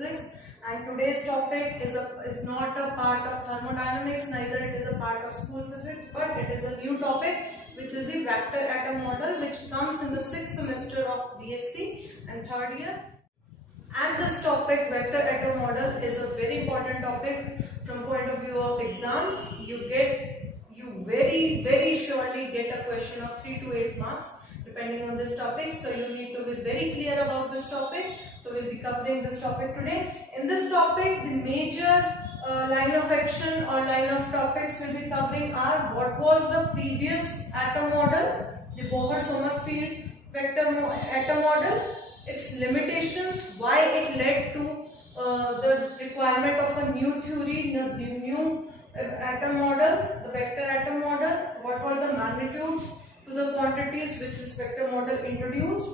physics, and today's topic is not a part of thermodynamics, neither it is a part of school physics, but it is a new topic which is the vector atom model, which comes in the 6th semester of BSc and 3rd year. And this topic, vector atom model, is a very important topic from point of view of exams. You very surely get a question of 3 to 8 marks depending on this topic. So you need to be very clear about this topic. So we'll be covering this topic today. In this topic, the major line of action or line of topics we'll be covering are: what was the previous atom model, the Bohr-Sommerfeld vector atom model, its limitations, why it led to the requirement of a new theory, the new atom model, the vector atom model, what were the magnitudes to the quantities which this vector model introduced,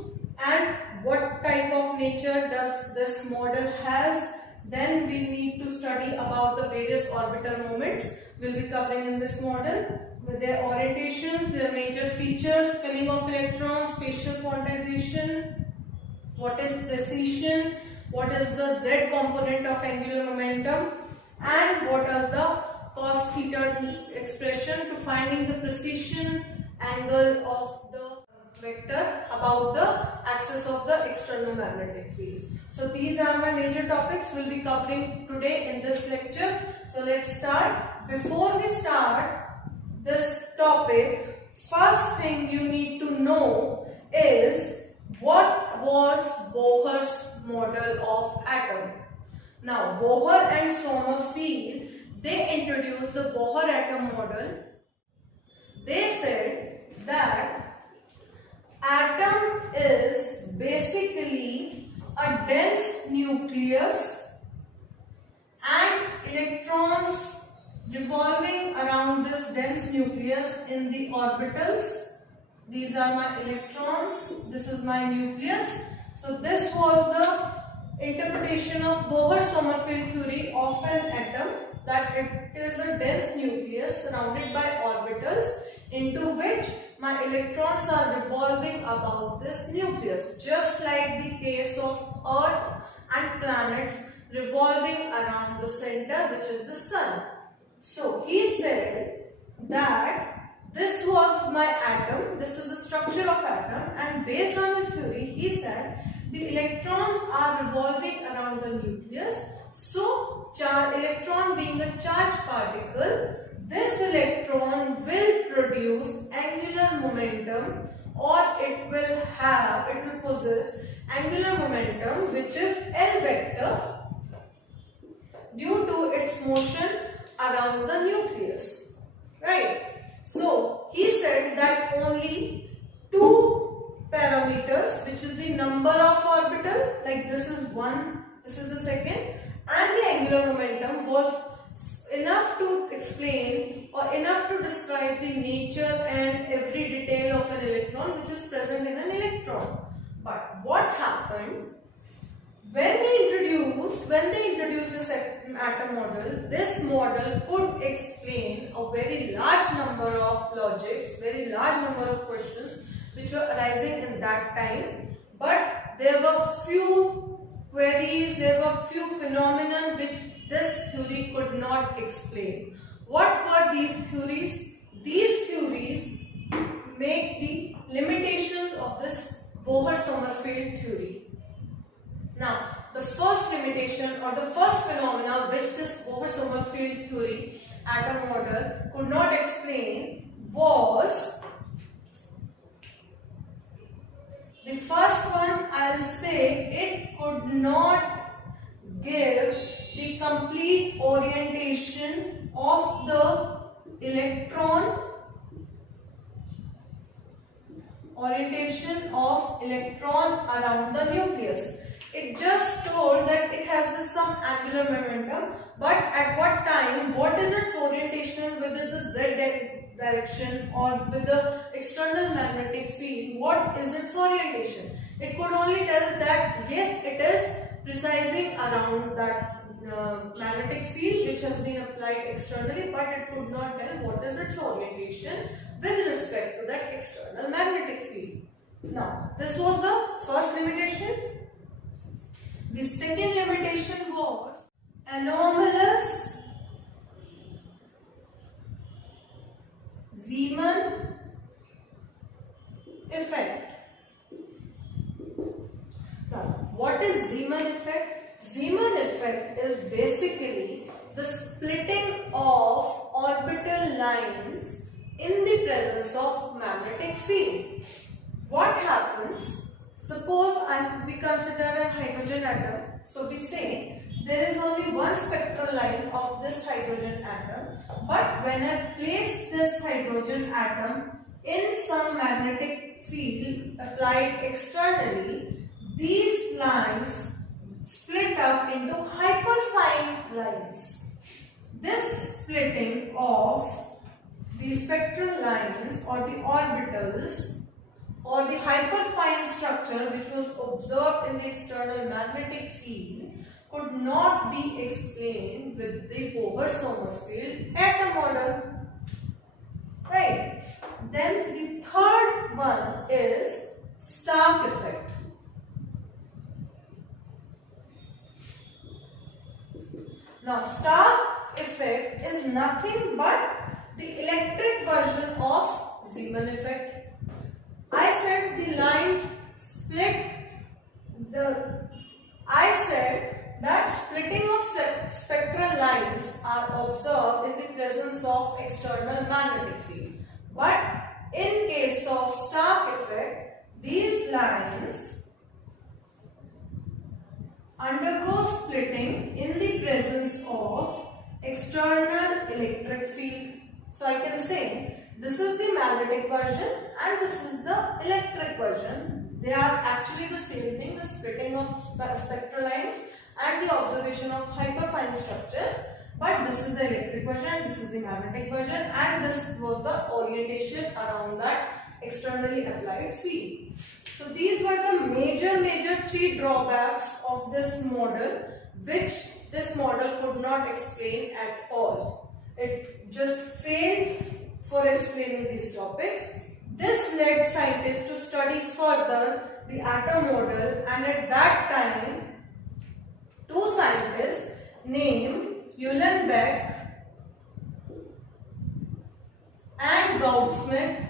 and what type of nature does this model has. Then we need to study about the various orbital moments we'll be covering in this model, with their orientations, their major features, spinning of electrons, spatial quantization, what is precession, what is the z component of angular momentum, and what is the cos theta expression to finding the precession angle of the vector about the axis of the external magnetic fields. So these are my major topics we'll be covering today in this lecture. So let's start. Before we start this topic, first thing you need to know is what was Bohr's model of atom. Now Bohr and Sommerfeld, they introduced the Bohr atom model. They said that atom is basically a dense nucleus and electrons revolving around this dense nucleus in the orbitals. These are my electrons, this is my nucleus. So this was the interpretation of Bohr-Sommerfeld theory of an atom, that it is a dense nucleus surrounded by orbitals into which my electrons are revolving about this nucleus, just like the case of Earth and planets revolving around the center, which is the sun. So he said that this was my atom, this is the structure of atom, and based on his theory, he said the electrons are revolving around the nucleus. So electron being a charged particle, this electron will produce angular momentum, or it will possess angular momentum, which is L vector, due to its motion around the nucleus, right? So he said that only two parameters, which is the number of orbital, like this is one, this is the second, and the angular momentum, was enough to explain or enough to describe the nature and every detail of an electron which is present in an electron. But what happened when they introduced this atom model? This model could explain a very large number of logics, very large number of questions which were arising in that time. But there were few queries, there were few phenomena which this theory could not explain. What were these theories? These theories make the limitations of this Bohr-Sommerfeld theory. Now, the first limitation or the first phenomena which this Bohr-Sommerfeld theory atom model could not explain was, the first one, I'll say, it could not give the complete orientation of the electron, around the nucleus. It just told that it has some angular momentum, but at what time, what is its orientation, whether the z direction or with the external magnetic field, what is its orientation? It could only tell that yes, it is precisely around that magnetic field which has been applied externally, but it could not tell what is its orientation with respect to that external magnetic field. Now, this was the first limitation. The second limitation was anomalous Zeeman effect. Now, what is Zeeman effect? Zeeman effect is basically the splitting of orbital lines in the presence of magnetic field. What happens? Suppose we consider a hydrogen atom. So we say there is only one spectral line of this hydrogen atom, but when I place this hydrogen atom in some magnetic field applied externally, these lines split up into hyperfine lines. This splitting of the spectral lines or the orbitals or the hyperfine structure which was observed in the external magnetic field could not be explained with the Bohr-Sommerfeld atom model. Right. Then the third one is Stark effect. Now, Stark effect is nothing but the electric version of Zeeman effect. I said the lines split. I said that splitting of spectral lines are observed in the presence of external magnetic field. But in case of Stark effect, these lines undergo splitting in the presence of external electric field. So I can say this is the magnetic version and this is the electric version. They are actually the same thing, the splitting of spectral lines and the observation of hyperfine structures. But this is the electric version, this is the magnetic version, and this was the orientation around that externally applied field. So these were the major three drawbacks of this model, which this model could not explain at all. It just failed for explaining these topics. This led scientists to study further the atom model, and at that time, two scientists named Uhlenbeck and Gaudsmit,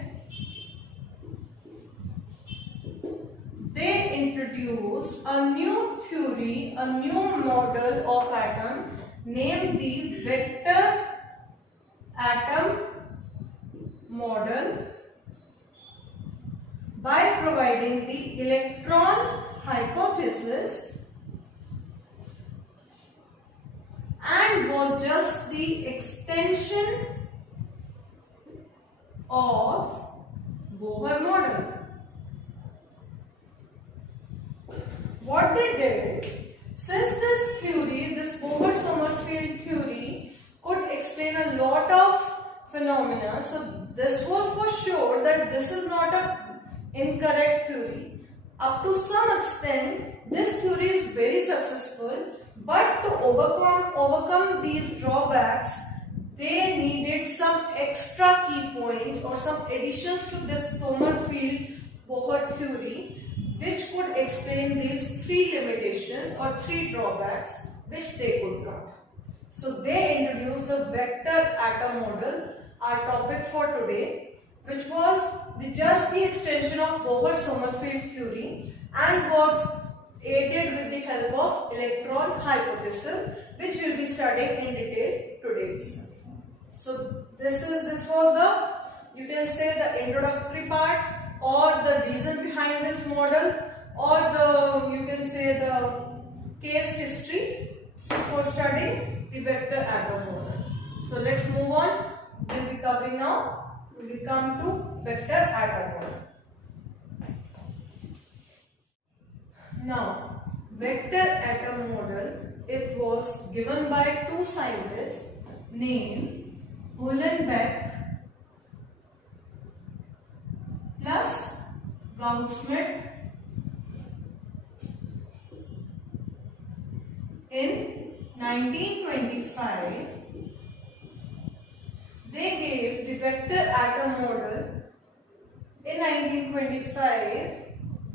they introduced a new theory, a new model of atom named the vector atom model by providing the electron hypothesis, and was just the extension of Bohr model. What they did, since this theory, this Bohr-Sommerfeld theory could explain a lot of phenomena, so this was for sure that this is not an incorrect theory. Up to some extent, this theory is very successful, but to overcome these drawbacks, they needed some extra key points or some additions to this Sommerfeld-Bohr theory, which could explain these three limitations or three drawbacks which they could not. So they introduced the vector atom model, our topic for today, which was just the extension of Bohr-Sommerfeld theory and was aided with the help of electron hypothesis, which we will be studying in detail today. So this was the, you can say, the introductory part or the reason behind this model, or the, you can say, the case history for studying the vector atom model. So let's move on. We will be covering now. We will come to vector atom model. Now, vector atom model, it was given by two scientists named Uhlenbeck plus Gaudsmit in 1925. They gave the vector atom model in 1925,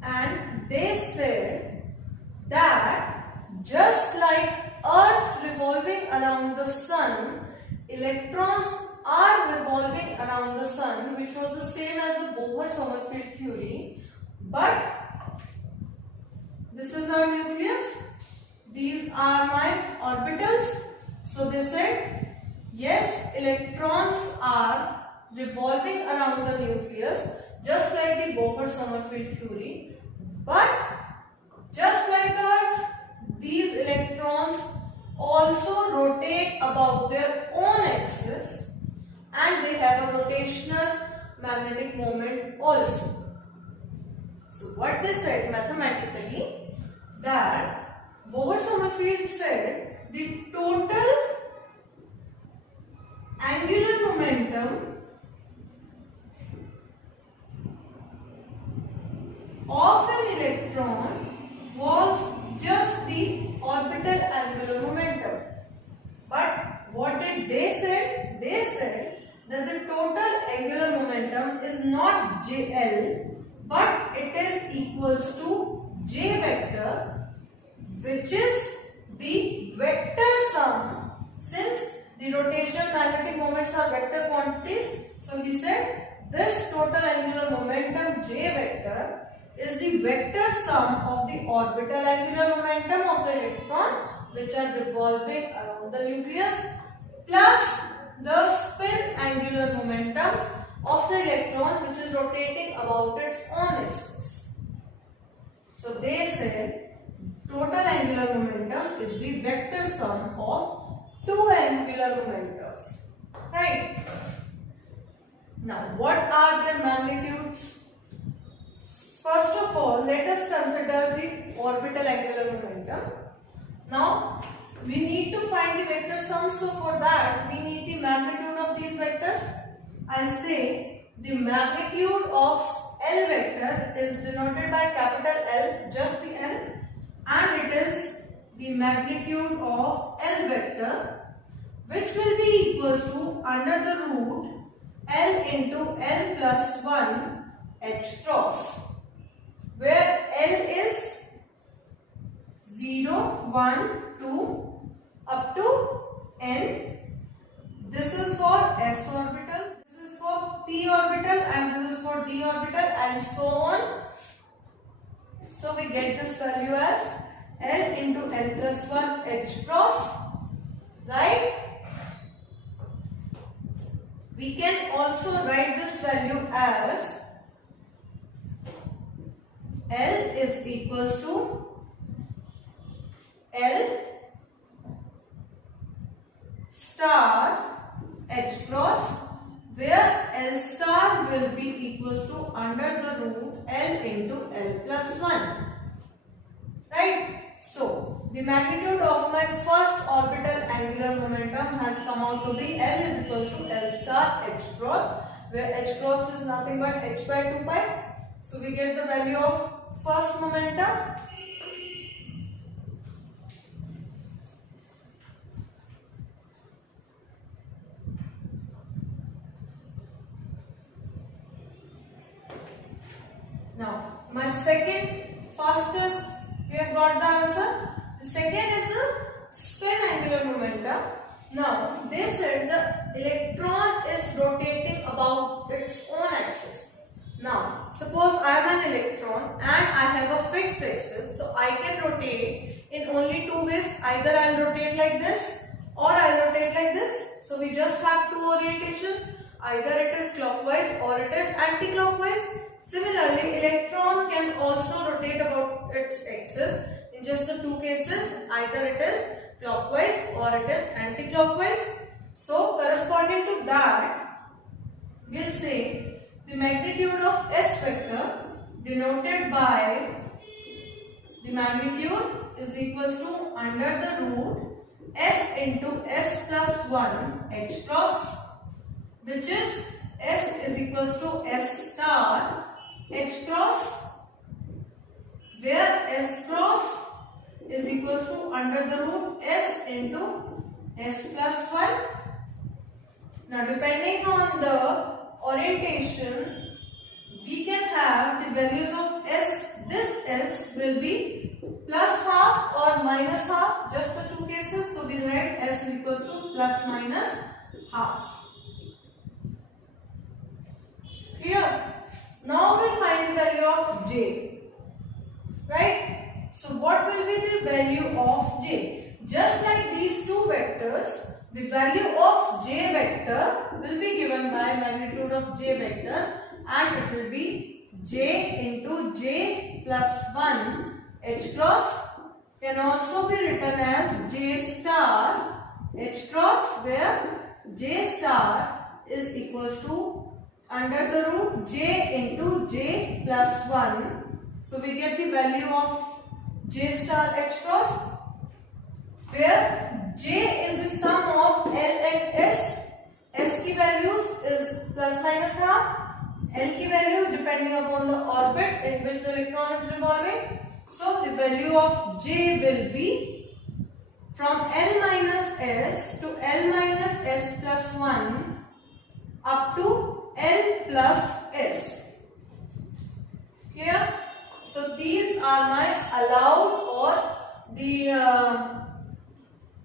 and they said that just like Earth revolving around the sun, electrons are revolving around the sun, which was the same as the Bohr-Sommerfeld theory. But this is our nucleus. These are my orbitals. So they said, yes, electrons are revolving around the nucleus, just like the Bohr-Sommerfeld theory. But just like Earth, these electrons also rotate about their own axis, and they have a rotational magnetic moment also. So what they said mathematically, that Bohr-Sommerfeld said the total angular momentum of an electron was just the orbital angular momentum. But what did they say? They said that the total angular momentum is not JL, but it is equals to J vector, which is the vector sum. Since the rotational magnetic moments are vector quantities, so he said this total angular momentum J vector is the vector sum of the orbital angular momentum of the electron, which are revolving around the nucleus, plus the spin angular momentum of the electron, which is rotating about its own axis. So they said total angular momentum is the vector sum of two angular momentums. Right? Now, what are their magnitudes? First of all, let us consider the orbital angular momentum. Now, we need to find the vector sum. So, for that, we need the magnitude of these vectors. I'll say the magnitude of L vector is denoted by capital L, just the L, and it is the magnitude of L vector, which will be equals to under the root L into L plus 1 H cross, where L is 0, 1, 2 up to N. This is for S orbital, this is for P orbital, and this is for D orbital, and so on. So we get this value as L into L plus 1 H cross, right? We can also write this value as L is equals to L star H cross, where L star will be equals to under the root L into L plus 1. Right? So, the magnitude of my first orbital angular momentum has come out to be L is equals to L star H cross, where H cross is nothing but H by 2 pi. So, we get the value of first momentum. Now, my second fastest, we have got the answer. The second is the spin angular momentum. Now, they said the electron is rotating about its own axis. Now, suppose I am an electron and I have a fixed axis, so I can rotate in only two ways. Either I will rotate like this or I will rotate like this. So, we just have two orientations. Either it is clockwise or it is anti-clockwise. Similarly, electron can also rotate about its axis in just the two cases. Either it is clockwise or it is anti-clockwise. So, corresponding to that, we will say the magnitude of S vector denoted by the magnitude is equals to under the root S into S plus 1 H cross, which is S is equals to S star H cross, where S cross is equals to under the root S into S plus 1. Now, depending on the orientation, we can have the values of S. This S will be plus half or minus half, just the two cases. So we write S is equals to plus minus half. Clear? Now we'll find the value of J. Right? So what will be the value of J? Just like these two vectors, the value of J vector will be given by magnitude of J vector, and it will be J into J plus 1 H cross, can also be written as J star H cross, where J star is equals to under the root J into J plus 1. So we get the value of J star H cross, where J is the sum of L and S. S की values is plus minus half. L की values depending upon the orbit in which the electron is revolving. So the value of J will be from L minus S to L minus S plus 1 up to L plus S. Clear? So these are my allowed or the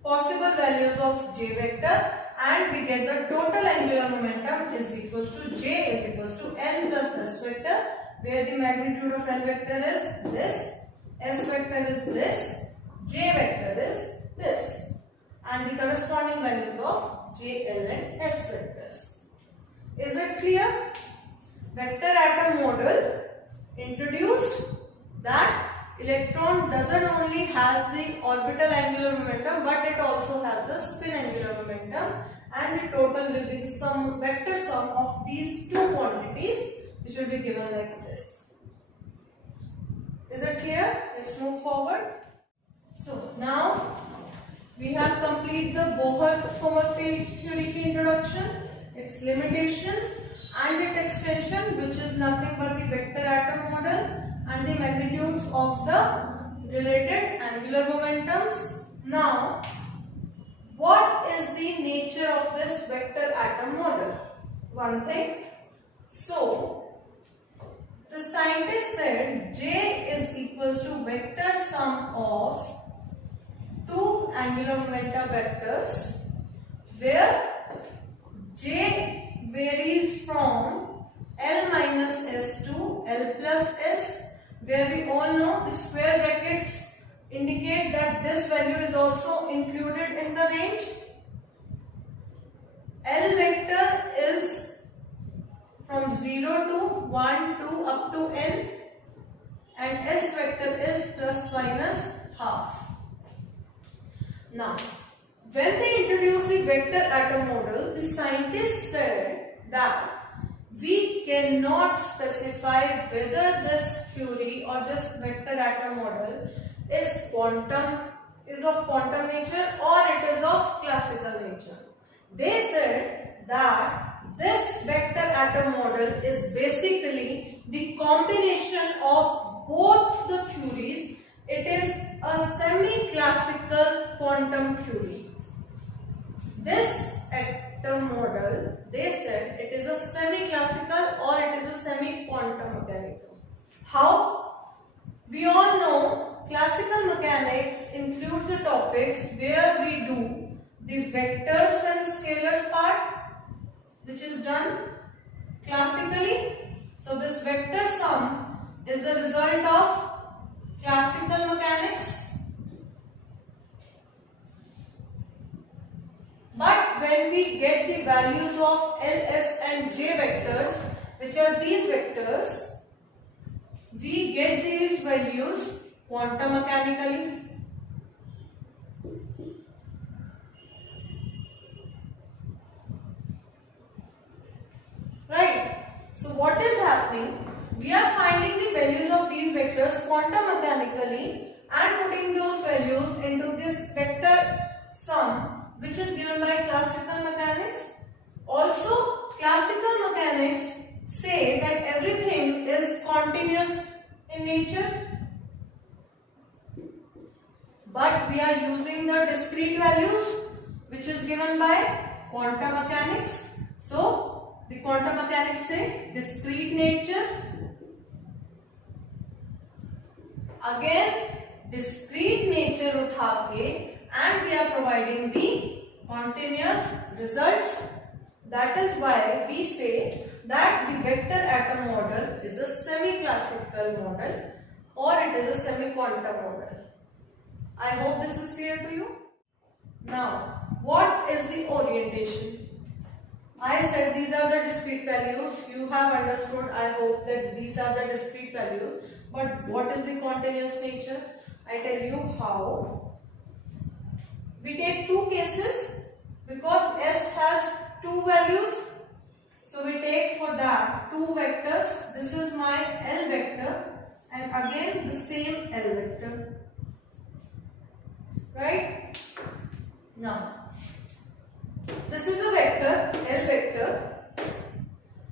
possible values of J vector, and we get the total angular momentum is equals to J is equals to L plus S vector, where the magnitude of L vector is this, S vector is this, J vector is this, and the corresponding values of J, L and S vectors. Is it clear? Vector atom model introduced that electron doesn't only has the orbital angular momentum, but it also has the spin angular momentum, and the total will be the sum, vector sum of these two quantities, which will be given like this. Is it clear? Let's move forward. So now we have completed the Bohr-Sommerfeld theory key introduction, its limitations and its extension, which is nothing but the vector atom model and the magnitudes of the related angular momentums. Now, what is the nature of this vector atom model? One thing. So, the scientist said J is equals to vector sum of two angular momenta vectors, where J varies from L minus S to L plus S, where we all know the square brackets indicate that this value is also included in the range. L vector is from 0 to 1, 2 up to N, and S vector is plus minus half. Now, when they introduced the vector atom model, the scientists said that we cannot specify whether this theory or this vector atom model is of quantum nature or it is of classical nature. They said that this vector atom model is basically the combination of both the theories. It is a semi-classical quantum theory. This atom model, they said it is a semi-classical or it is a semi-quantum mechanical. How? We all know classical mechanics includes the topics where we do the vectors and scalars part, which is done classically. So this vector sum is the result of classical mechanics. But when we get the values of L, S and J vectors, which are these vectors, we get these values quantum mechanically. Right? So what is happening? We are finding the values of these vectors quantum mechanically and putting those values into this vector sum, which is given by classical mechanics. Also, classical mechanics say that everything is continuous in nature, but we are using the discrete values, which is given by quantum mechanics. So, the quantum mechanics say discrete nature. Again, discrete nature उठा के and we are providing the continuous results. That is why we say that the vector atom model is a semi-classical model or it is a semi-quantum model. I hope this is clear to you. Now, what is the orientation? I said these are the discrete values. You have understood, I hope, that these are the discrete values. But what is the continuous nature? I tell you how. We take two cases because S has two values. So we take for that two vectors. This is my L vector and again the same L vector. Right? Now, this is the vector, L vector, and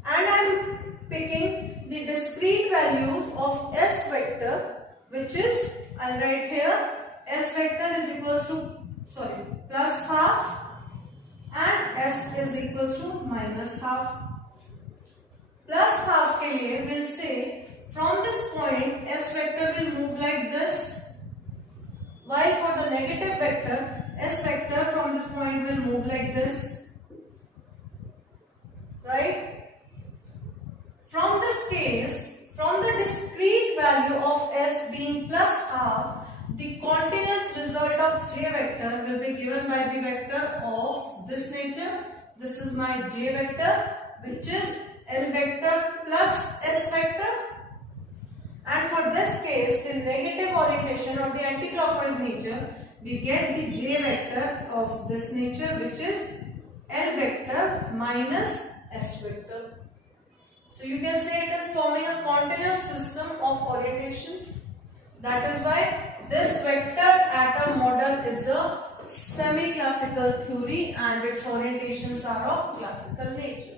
I am picking the discrete values of S vector, which is, I'll write here, S vector is equals to, plus half and S is equals to minus half. Plus half के लिए we'll say, from this point, S vector will move like this, while for the negative vector, S vector from this point will move like this, right? From this case, from the discrete value of S being plus half, the continuous result of J vector will be given by the vector of this nature. This is my J vector, which is L vector plus S vector. And for this case, the negative orientation or the anticlockwise nature, we get the J vector of this nature, which is L vector minus S vector. So you can say it is forming a continuous system of orientations. That is why this vector atom model is a semi-classical theory and its orientations are of classical nature.